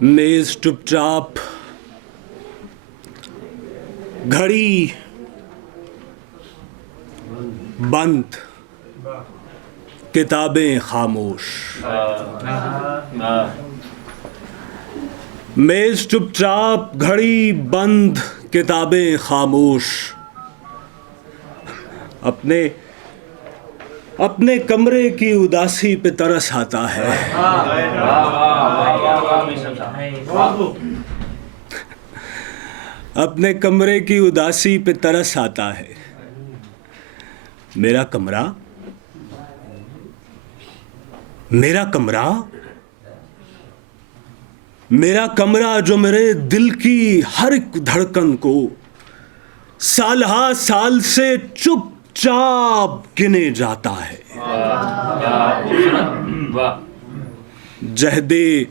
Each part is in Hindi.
मेज चुपचाप, घड़ी बंद, किताबें खामोश। मेज चुपचाप, घड़ी बंद, किताबें खामोश। अपने कमरे की उदासी पे तरस आता है। अपने कमरे की उदासी पे तरस आता है। मेरा कमरा, मेरा कमरा, मेरा कमरा जो मेरे दिल की हर एक धड़कन को साल साल से चुपचाप गिने जाता है। जहदे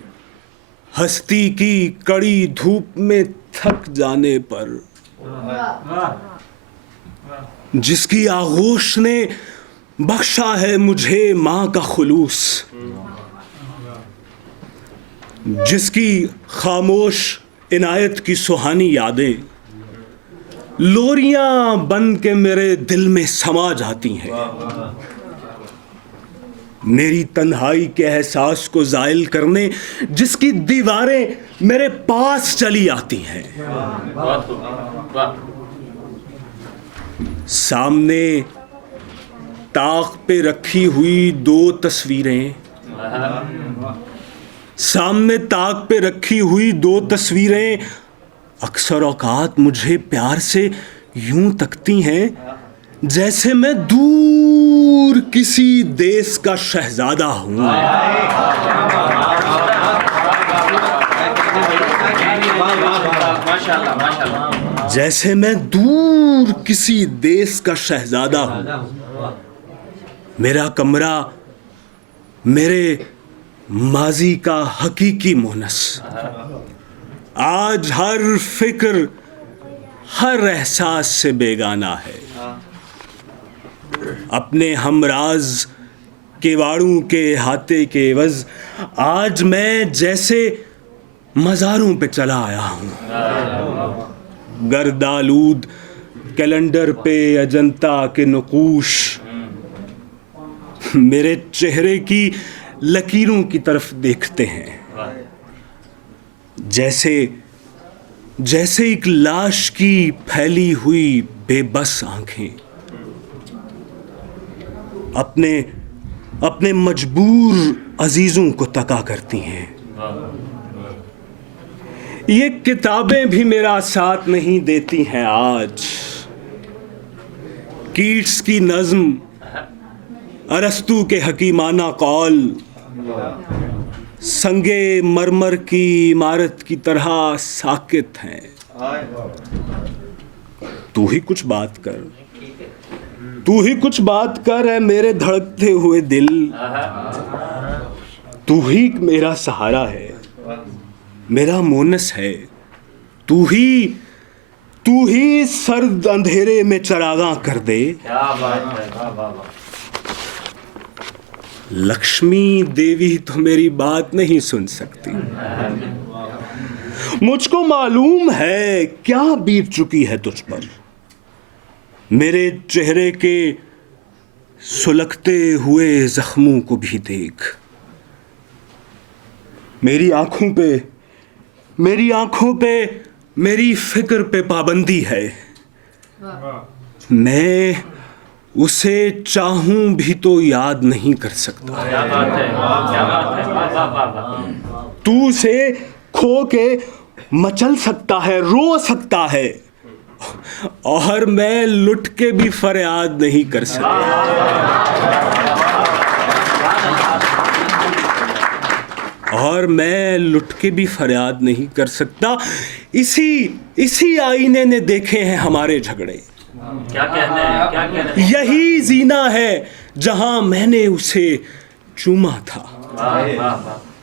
हस्ती की कड़ी धूप में थक जाने पर, जिसकी आगोश ने बख्शा है मुझे मां का खुलूस, जिसकी खामोश इनायत की सुहानी यादें लोरियां बन के मेरे दिल में समा जाती हैं। मेरी तन्हाई के एहसास को जायल करने जिसकी दीवारें मेरे पास चली आती हैं। सामने ताक पे रखी हुई दो तस्वीरें, सामने ताक पे रखी हुई दो तस्वीरें अक्सर औकात मुझे प्यार से यूं तकती हैं जैसे मैं दूर किसी देश का शहजादा हूं। जैसे मैं दूर किसी देश का शहजादा हूं। मेरा कमरा मेरे माजी का हकीकी मुनस। आज हर फिक्र, हर एहसास से बेगाना है। अपने हमराज केवाड़ों के हाथे के एवज आज मैं जैसे मज़ारों पे चला आया हूँ। गर्दालूद कैलेंडर पे अजंता के नकूश मेरे चेहरे की लकीरों की तरफ देखते हैं। जैसे एक लाश की फैली हुई बेबस आंखें अपने मजबूर अजीजों को तका करती हैं। ये किताबें भी मेरा साथ नहीं देती हैं आज। कीट्स की नज्म, अरस्तू के हकीमाना कौल संगे मरमर की इमारत की तरह साकित हैं। तू ही कुछ बात कर, तू ही कुछ बात कर है मेरे धड़कते हुए दिल। तू ही मेरा सहारा है, मेरा मोनस है। तू ही सर्द अंधेरे में चरागां कर दे। क्या बात है, वाह वाह वाह। लक्ष्मी देवी तो मेरी बात नहीं सुन सकती। मुझको मालूम है क्या बीत चुकी है तुझ पर। मेरे चेहरे के सुलगते हुए जख्मों को भी देख। मेरी आंखों पे मेरी फिक्र पे पाबंदी है। मैं उसे चाहूं भी तो याद नहीं कर सकता। क्या बात है, क्या बात है, वाह वाह वाह। तू उसे खो के मचल सकता है, रो सकता है, और मैं लुट के भी फरियाद नहीं कर सकता। और मैं लुट के भी फरियाद नहीं कर सकता। इसी आईने ने देखे हैं हमारे झगड़े। क्या कहने हैं, क्या कहने हैं। यही जीना है जहां मैंने उसे चूमा था। वाह वाह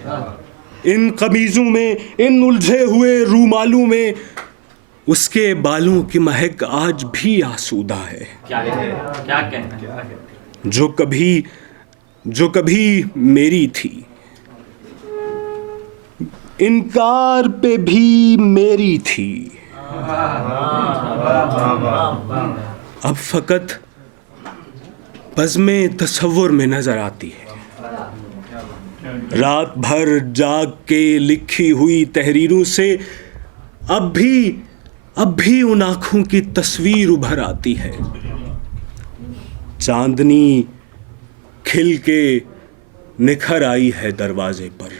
वाह। इन कमीजों में, इन उलझे हुए रूमालों में उसके बालों की महक आज भी आसूदा है। क्या कहने हैं। जो कभी मेरी थी। इनकार पे भी मेरी थी, अब फकत बज़्म तसव्वुर में नजर आती है। रात भर जाग के लिखी हुई तहरीरों से अब भी उन आंखों की तस्वीर उभर आती है। चांदनी खिल के निखर आई है दरवाजे पर,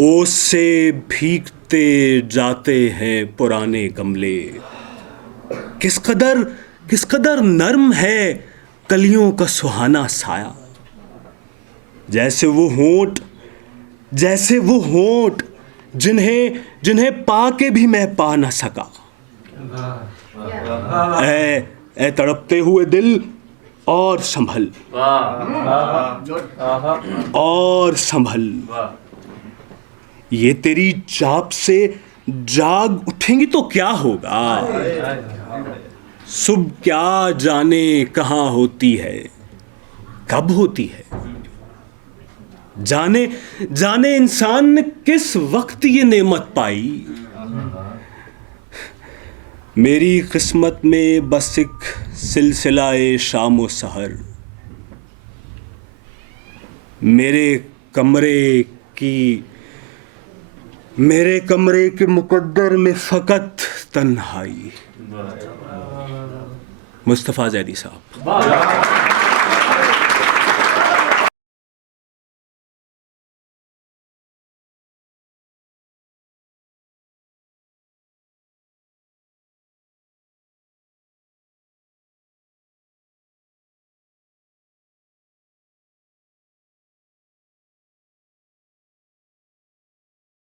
ओस से भीगते जाते हैं पुराने गमले। किस कदर नर्म है कलियों का सुहाना साया, जैसे वो होंठ जिन्हें पाके भी मैं पा न सका। ऐ तड़पते हुए दिल और संभल, और संभल, ये तेरी चाप से जाग उठेंगी तो क्या होगा। सुबह क्या जाने कहाँ होती है, कब होती है। जाने इंसान ने किस वक्त ये नेमत पाई। मेरी किस्मत में बस एक सिलसिलाए शामो सहर, मेरे कमरे के मुकद्दर में फकत तन्हाई। मुस्तफ़ा ज़ैदी साहब।